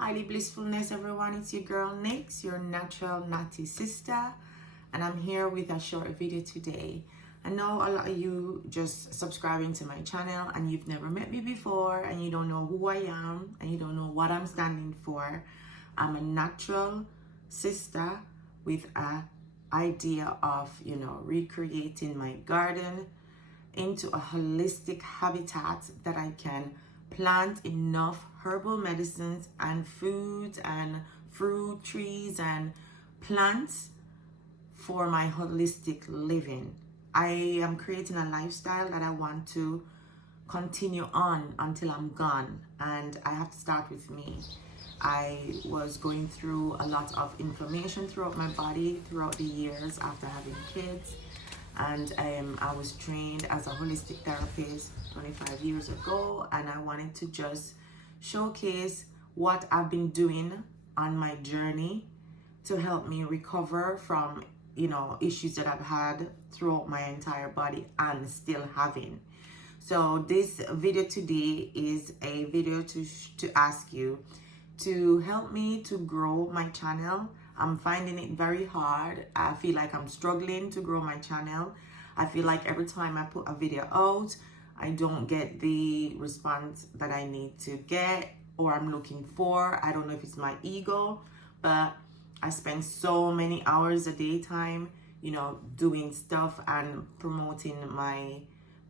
Highly blissfulness, everyone. It's your girl Nix, your natural Knatty Sista, and I'm here with a short video today. I know a lot of you just subscribing to my channel and you've never met me before and you don't know who I am and you don't know what I'm standing for. I'm a natural sister with a idea of, recreating my garden into a holistic habitat that I can plant enough herbal medicines and foods and fruit trees and plants for my holistic living. I am creating a lifestyle that I want to continue on until I'm gone, and I have to start with me. I was going through a lot of inflammation throughout my body throughout the years after having kids, and I was trained as a holistic therapist 25 years ago, and I wanted to just showcase what I've been doing on my journey to help me recover from issues that I've had throughout my entire body and still having. So this video today is a video to ask you to help me to grow my channel. I'm finding it very hard. I feel like I'm struggling to grow my channel. I feel like every time I put a video out, I don't get the response that I need to get or I'm looking for. I don't know if it's my ego, but I spend so many hours a day doing stuff and promoting my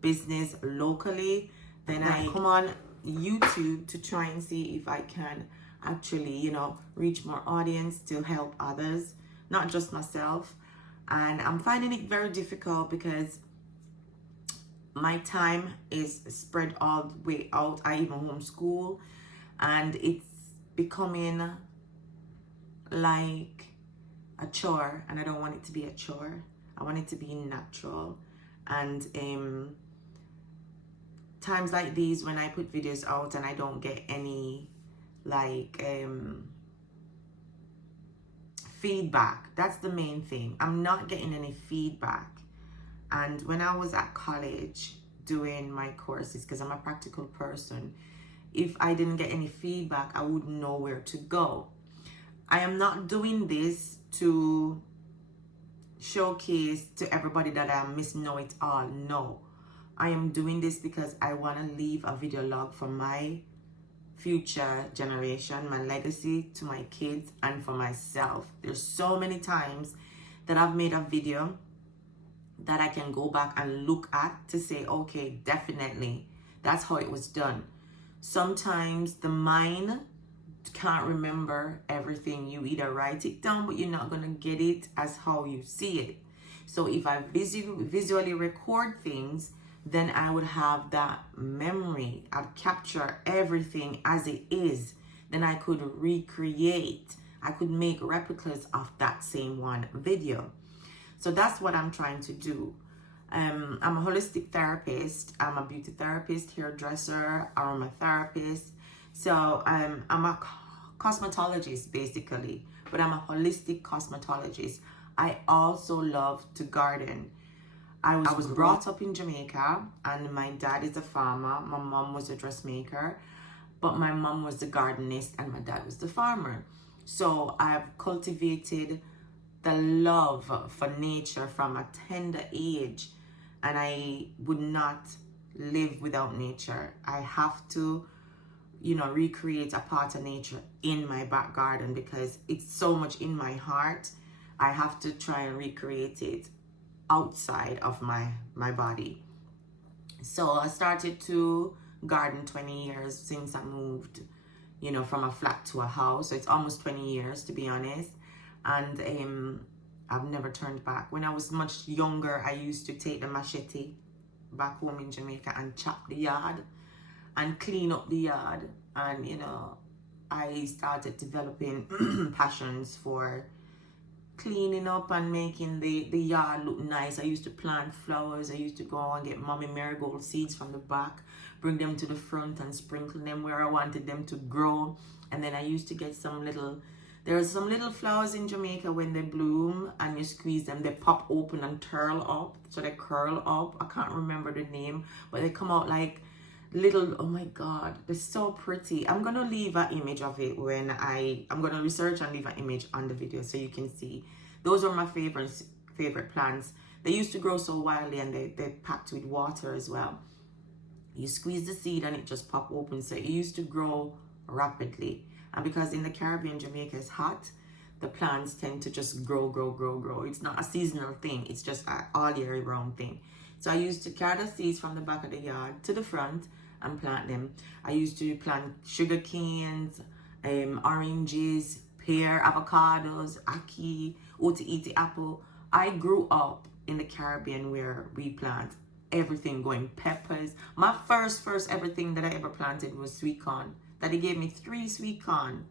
business locally. Then I come on YouTube to try and see if I can actually, reach more audience to help others, not just myself. And I'm finding it very difficult because my time is spread all the way out. I even homeschool, and it's becoming like a chore, and I don't want it to be a chore. I want it to be natural. And times like these when I put videos out and I don't get any feedback, that's the main thing. I'm not getting any feedback. And when I was at college doing my courses, because I'm a practical person, if I didn't get any feedback, I wouldn't know where to go. I am not doing this to showcase to everybody that I Miss Know It All. No, I am doing this because I want to leave a video log for my future generation, my legacy to my kids and for myself. There's so many times that I've made a video that I can go back and look at to say, okay, definitely, that's how it was done. Sometimes the mind can't remember everything. You either write it down, but you're not going to get it as how you see it. So if I visually record things, then I would have that memory. I'd capture everything as it is. Then I could recreate. I could make replicas of that same one video. So that's what I'm trying to do. I'm a holistic therapist. I'm a beauty therapist, hairdresser, aromatherapist. So I'm a cosmetologist basically, but I'm a holistic cosmetologist. I also love to garden. I was brought up in Jamaica, and my dad is a farmer. My mom was a dressmaker, but my mom was the gardenist and my dad was the farmer. So I've cultivated the love for nature from a tender age, and I would not live without nature. I have to recreate a part of nature in my back garden because it's so much in my heart. I have to try and recreate it outside of my body. So I started to garden 20 years since I moved from a flat to a house. So it's almost 20 years, to be honest. And I've never turned back. When I was much younger, I used to take the machete back home in Jamaica and chop the yard and clean up the yard. And I started developing passions for cleaning up and making the yard look nice. I used to plant flowers. I used to go and get mommy marigold seeds from the back, bring them to the front and sprinkle them where I wanted them to grow. And then I used to get there are some little flowers in Jamaica when they bloom and you squeeze them, they pop open and curl up. So they curl up. I can't remember the name, but they come out like little, oh my God, they're so pretty. I'm gonna leave an image of it when I'm gonna research and leave an image on the video so you can see. Those are my favorite plants. They used to grow so wildly, and they're packed with water as well. You squeeze the seed and it just pop open. So it used to grow rapidly. And because in the Caribbean, Jamaica is hot, the plants tend to just grow. It's not a seasonal thing. It's just an all year round thing. So I used to carry the seeds from the back of the yard to the front and plant them. I used to plant sugar canes, oranges, pear, avocados, ackee, oti apple. I grew up in the Caribbean where we plant everything, going peppers. My first everything that I ever planted was sweet corn. Daddy gave me 3 sweet corn,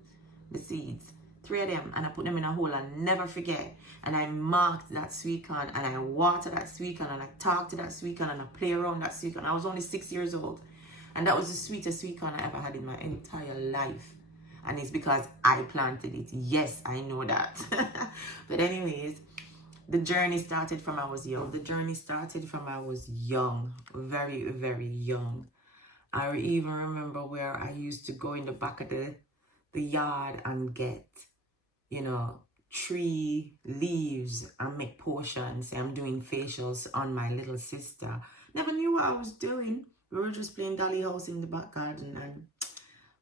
the seeds, 3 of them, and I put them in a hole and never forget. And I marked that sweet corn, and I watered that sweet corn, and I talked to that sweet corn, and I play around that sweet corn. I was only 6 years old, and that was the sweetest sweet corn I ever had in my entire life. And it's because I planted it. Yes, I know that. But anyways, the journey started from I was young. The journey started from I was young, very, very young. I even remember where I used to go in the back of the yard and get, you know, tree leaves and make potions. I'm doing facials on my little sister. Never knew what I was doing. We were just playing dolly house in the back garden, and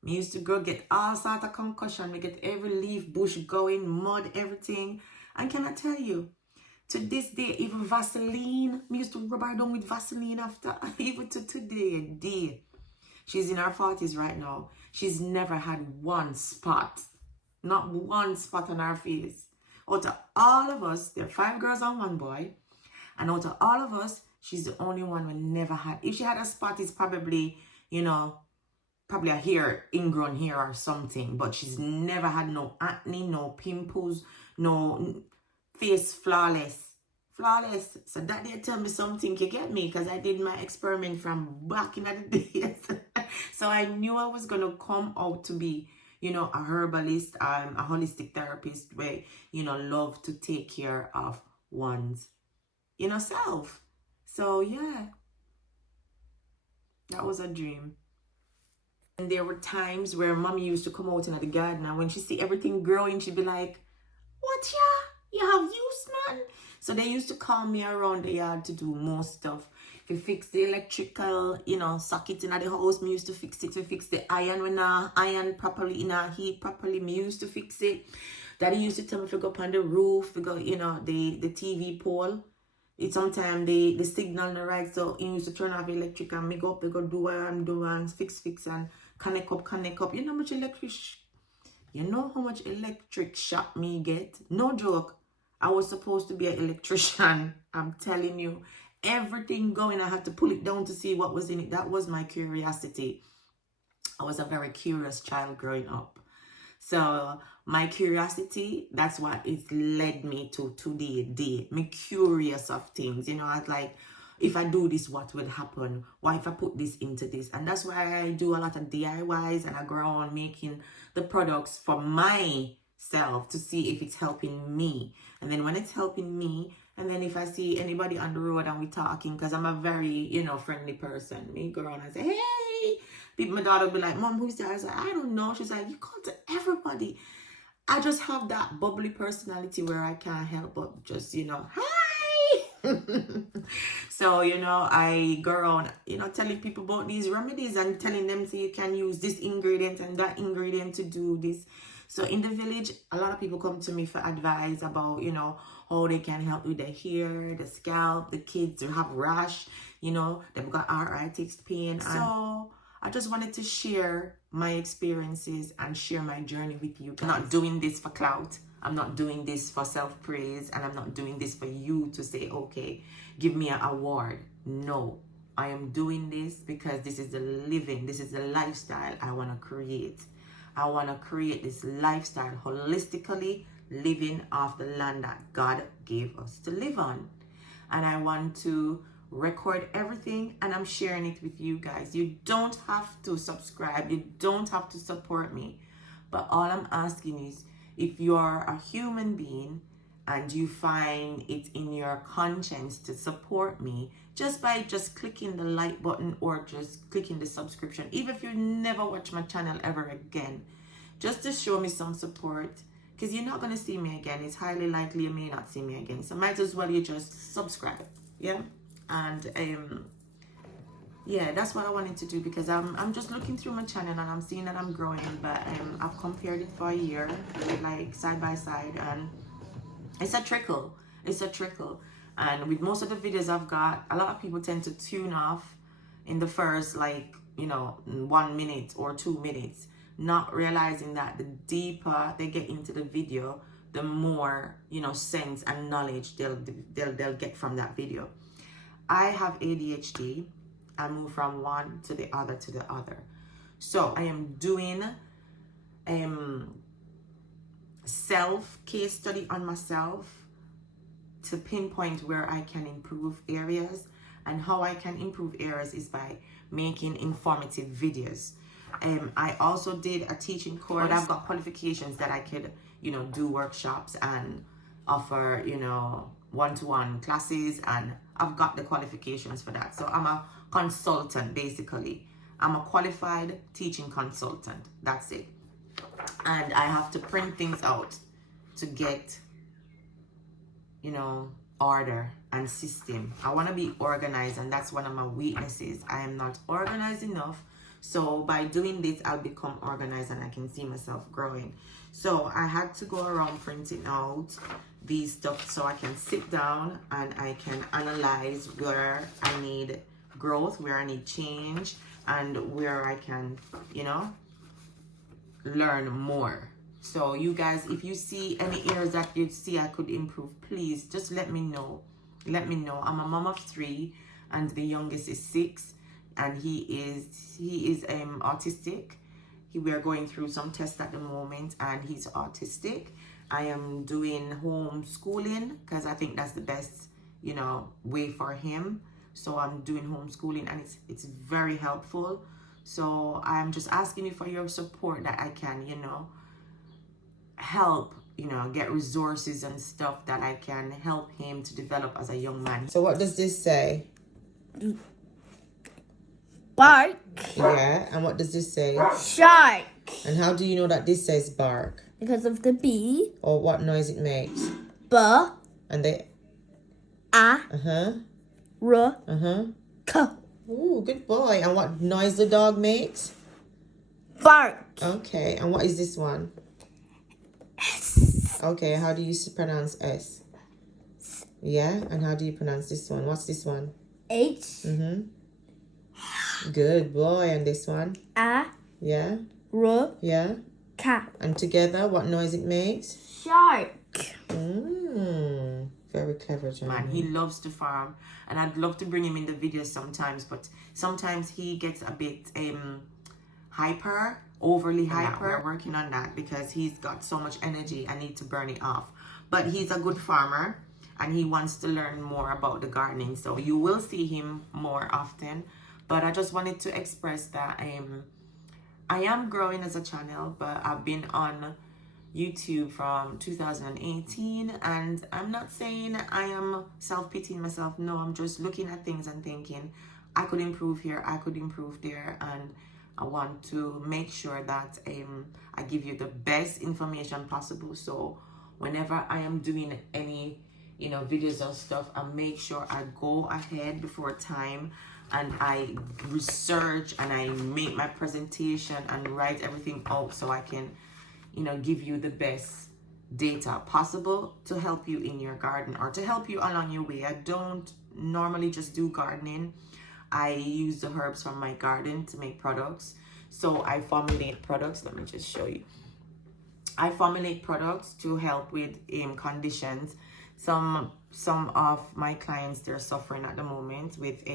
we used to go get all sorts of concussion. We get every leaf bush going, mud, everything. And can I tell you, to this day, even Vaseline, we used to rub her down with Vaseline after, even to today. She's in her 40s right now. She's never had one spot, not one spot on her face. Out of all of us, there are 5 girls and 1 boy, and out of all of us, she's the only one who never had. If she had a spot, it's probably, you know, probably a hair, ingrown hair or something, but she's never had no acne, no pimples, no face flawless. So that they tell me something, you get me, because I did my experiment from back in the days. So I knew I was gonna come out to be, you know, a herbalist, a holistic therapist, where, you know, love to take care of one's, you know, self. So yeah, that was a dream. And there were times where mommy used to come out into the garden, and when she see everything growing, she'd be like, "What, yeah? You have use, man?" So they used to call me around the yard to do more stuff. If you fix the electrical, you know, socket in the house, me used to fix it. We fix the iron when iron properly, in our heat properly, me used to fix it. Daddy used to tell me to go up on the roof, we go, you know, the TV pole. It sometimes the signal not right, so he used to turn off the electric and me go up, we go do what I'm doing, fix and connect up. You know how much electric shock me get? No joke. I was supposed to be an electrician. I'm telling you, everything going, I had to pull it down to see what was in it. That was my curiosity. I was a very curious child growing up. So my curiosity, that's what it led me to today. Me curious of things. You know, I was like, if I do this, what will happen? What if I put this into this? And that's why I do a lot of DIYs, and I go on making the products for myself to see if it's helping me. And then when it's helping me, and then if I see anybody on the road and we talking, because I'm a very, you know, friendly person, me go around and say, "Hey." My daughter will be like, "Mom, who's that?" I was like, "I don't know." She's like, "You call to everybody." I just have that bubbly personality where I can't help but just, you know, hi. So, you know, I go around, you know, telling people about these remedies and telling them, so you can use this ingredient and that ingredient to do this. So in the village, a lot of people come to me for advice about, you know, how they can help with the hair, the scalp, the kids who have rash, you know, they've got arthritis, pain. So I just wanted to share my experiences and share my journey with you. I'm not doing this for clout. I'm not doing this for self-praise, and I'm not doing this for you to say, okay, give me an award. No, I am doing this because this is the living, this is the lifestyle I want to create. I want to create this lifestyle holistically, living off the land that God gave us to live on. And I want to record everything, and I'm sharing it with you guys. You don't have to subscribe. You don't have to support me. But all I'm asking is, if you are a human being and you find it in your conscience to support me just by just clicking the like button or just clicking the subscription, even if you never watch my channel ever again, just to show me some support, because you're not going to see me again. It's highly likely you may not see me again, so might as well you just subscribe. Yeah. And yeah, that's what I wanted to do, because I'm just looking through my channel and I'm seeing that I'm growing, but I've compared it for a year, like side by side, and it's a trickle. And with most of the videos I've got, a lot of people tend to tune off in the first, like, you know, 1 minute or 2 minutes, not realizing that the deeper they get into the video, the more, you know, sense and knowledge they'll get from that video. I have ADHD. I move from one to the other to the other. So I am doing self case study on myself to pinpoint where I can improve areas, and how I can improve areas is by making informative videos. I also did a teaching course, but I've got qualifications that I could, you know, do workshops and offer, you know, one-to-one classes, and I've got the qualifications for that. So I'm a consultant, basically. I'm a qualified teaching consultant. That's it. And I have to print things out to get, you know, order and system. I want to be organized, and that's one of my weaknesses. I am not organized enough. So by doing this, I'll become organized and I can see myself growing. So I had to go around printing out these stuff so I can sit down and I can analyze where I need growth, where I need change, and where I can, you know, learn more. So you guys, if you see any areas that you see I could improve, please just let me know. Let me know. I'm a mom of 3 and the youngest is 6, and he is autistic. We are going through some tests at the moment, and he's autistic. I am doing homeschooling because I think that's the best, you know, way for him. So I'm doing homeschooling, and it's very helpful. So I'm just asking you for your support that I can, you know, help, you know, get resources and stuff that I can help him to develop as a young man. So what does this say? Bark. Yeah, and what does this say? Shark. And how do you know that this says bark? Because of the B. Or what noise it makes? B. And the A. R. K. Ooh, good boy. And what noise the dog makes? Bark. Okay, and what is this one? S. Okay, how do you pronounce S? Yeah, and how do you pronounce this one? What's this one? H. Good boy. And this one? A. Yeah. R. Yeah. K. And together, what noise it makes? Shark. Very clever, John. Man, he loves to farm, and I'd love to bring him in the videos sometimes, but sometimes he gets a bit hyper, overly hyper. We're working on that because he's got so much energy. I need to burn it off. But he's a good farmer, and he wants to learn more about the gardening, so you will see him more often. But I just wanted to express that I am growing as a channel, but I've been on YouTube from 2018, and I'm not saying I am self-pitying myself. No, I'm just looking at things and thinking I could improve here, I could improve there, and I want to make sure that I give you the best information possible. So whenever I am doing any, you know, videos or stuff, I make sure I go ahead before time and I research and I make my presentation and write everything out so I can, you know, give you the best data possible to help you in your garden or to help you along your way. I don't normally just do gardening. I use the herbs from my garden to make products. So I formulate products. Let me just show you. I formulate products to help with conditions. Some of my clients, they're suffering at the moment with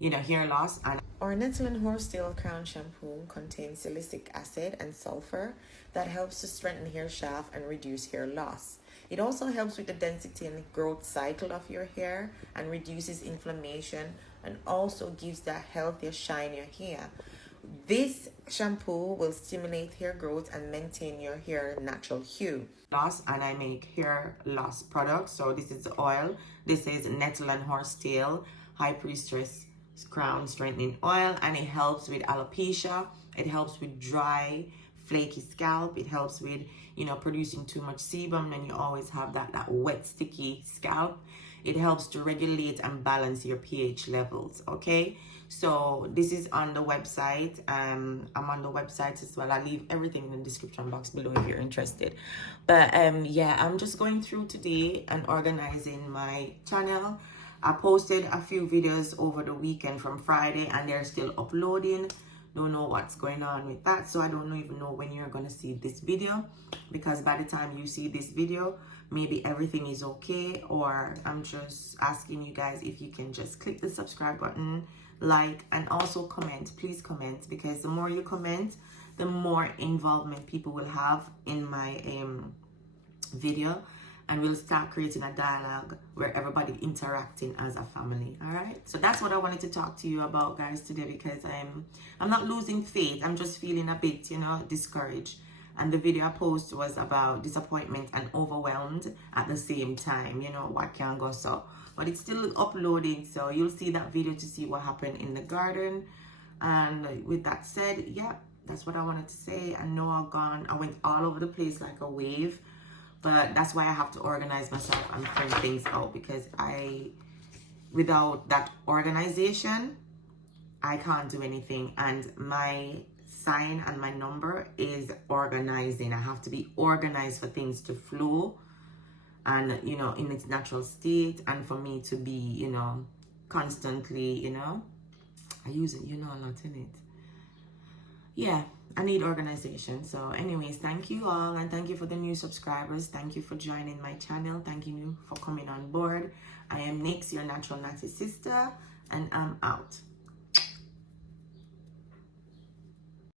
you know, hair loss. And our Nettle and Horsetail Crown shampoo contains salicylic acid and sulfur that helps to strengthen hair shaft and reduce hair loss. It also helps with the density and growth cycle of your hair and reduces inflammation, and also gives that healthier, shinier hair. This shampoo will stimulate hair growth and maintain your hair natural hue. Loss, and I make hair loss products. So this is the oil. This is Nettle and Horsetail High Priestess Crown Strengthening Oil, and it helps with alopecia. It helps with dry, flaky scalp. It helps with, you know, producing too much sebum, and you always have that wet, sticky scalp. It helps to regulate and balance your pH levels, okay? So this is on the website. I'm on the website as well. I'll leave everything in the description box below if you're interested. But yeah, I'm just going through today and organizing my channel. I posted a few videos over the weekend from Friday, and they're still uploading. Don't know what's going on with that, so I don't even know when you're gonna see this video, because by the time you see this video, maybe everything is okay. Or I'm just asking you guys if you can just click the subscribe button, like, and also comment. Please comment, because the more you comment, the more involvement people will have in my video, and we'll start creating a dialogue where everybody interacting as a family. All right, so that's what I wanted to talk to you about, guys, today, because I'm not losing faith. I'm just feeling a bit, you know, discouraged, and the video I posted was about disappointment and overwhelmed at the same time. You know, what can go so, but it's still uploading, so you'll see that video to see what happened in the garden. And with that said, yeah, that's what I wanted to say. I know I went all over the place like a wave, but that's why I have to organize myself and print things out, because without that organization, I can't do anything. And my sign and my number is organizing. I have to be organized for things to flow and, you know, in its natural state, and for me to be, you know, constantly, you know, I use it, you know, a lot in it. Yeah, I need organization. So anyways, thank you all, and thank you for the new subscribers. Thank you for joining my channel. Thank you for coming on board. I am Nix, your natural Knatty sister, and I'm out.